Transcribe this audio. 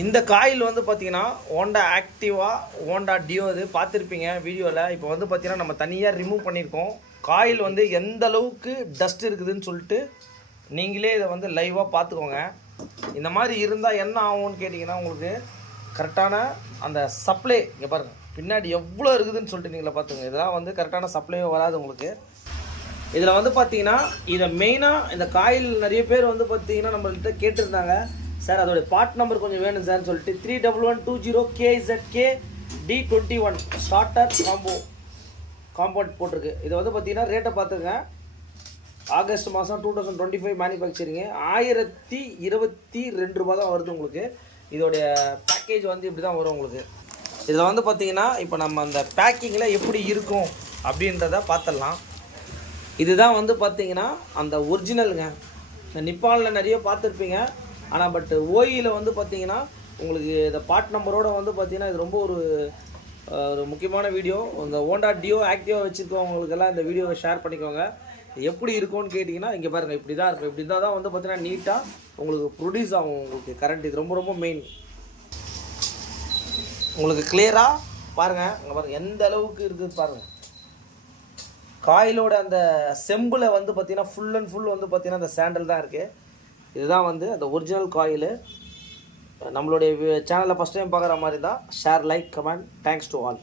இந்த காயில் வந்து பார்த்தீங்கன்னா ஹோண்டா ஆக்டிவா ஹோண்டா டியோ இது பார்த்துருப்பீங்க வீடியோவில். இப்போ வந்து பார்த்தீங்கன்னா நம்ம தனியாக ரிமூவ் பண்ணியிருக்கோம். காயில் வந்து எந்த அளவுக்கு டஸ்ட் இருக்குதுன்னு சொல்லிட்டு நீங்களே இதை வந்து லைவாக பார்த்துக்கோங்க. இந்த மாதிரி இருந்தால் என்ன ஆகும்னு கேட்டிங்கன்னா உங்களுக்கு கரெக்டான அந்த சப்ளை இங்கே பாருங்கள் பின்னாடி எவ்வளோ இருக்குதுன்னு சொல்லிட்டு நீங்களே பார்த்துங்க. இதெல்லாம் வந்து கரெக்டான சப்ளையே வராது உங்களுக்கு. இதில் வந்து பார்த்தீங்கன்னா இதை மெயினாக இந்த காயில் நிறைய பேர் வந்து பார்த்தீங்கன்னா நம்மள்கிட்ட கேட்டிருந்தாங்க, சார் அதோடைய பார்ட் நம்பர் கொஞ்சம் வேணும் சார்னு சொல்லிட்டு 31120KZK D21 ஸ்டார்டர் காம்பவுண்ட் போட்டிருக்கு. இதை வந்து பார்த்தீங்கன்னா ரேட்டை பார்த்துங்க. ஆகஸ்ட் மாதம் 2025 மேனுஃபேக்சரிங்கு 1022 ரூபா தான் வருது உங்களுக்கு. இதோடைய பேக்கேஜ் வந்து இப்படி தான் வரும் உங்களுக்கு. இதில் வந்து பார்த்தீங்கன்னா இப்போ நம்ம அந்த பேக்கிங்கில் எப்படி இருக்கும் அப்படின்றத பார்த்துடலாம். இதுதான் வந்து பார்த்தீங்கன்னா அந்த ஒரிஜினலுங்க. இந்த நிப்பானில் நிறைய பார்த்துருப்பீங்க, ஆனால் பட் ஓயியில் வந்து பார்த்தீங்கன்னா உங்களுக்கு இந்த பார்ட் நம்பரோடு வந்து பார்த்தீங்கன்னா இது ரொம்ப ஒரு முக்கியமான வீடியோ. இந்த ஹோண்டா டியோ ஆக்டிவா வச்சுருக்கவங்களுக்கெல்லாம் இந்த வீடியோவை ஷேர் பண்ணிக்கோங்க. எப்படி இருக்கும்னு கேட்டிங்கன்னா இங்கே பாருங்கள் இப்படி தான் இருக்கும். இப்படி இருந்தால் தான் வந்து பார்த்தீங்கன்னா நீட்டாக உங்களுக்கு ப்ரொடியூஸ் ஆகும் உங்களுக்கு கரண்ட். இது ரொம்ப ரொம்ப மெயின். உங்களுக்கு கிளியராக பாருங்கள், அங்கே பாருங்கள் எந்த அளவுக்கு இருக்குது பாருங்கள். காயிலோட அந்த செம்பில் வந்து பார்த்தீங்கன்னா ஃபுல் அண்ட் ஃபுல் வந்து பார்த்தீங்கன்னா அந்த சாண்டல் தான் இருக்குது. இதுதான் வந்து அந்த ஒரிஜினல் காயிலு. நம்மளுடைய சேனலில் ஃபஸ்ட் டைம் பார்க்குற மாதிரி தான் share, like, comment. Thanks to all.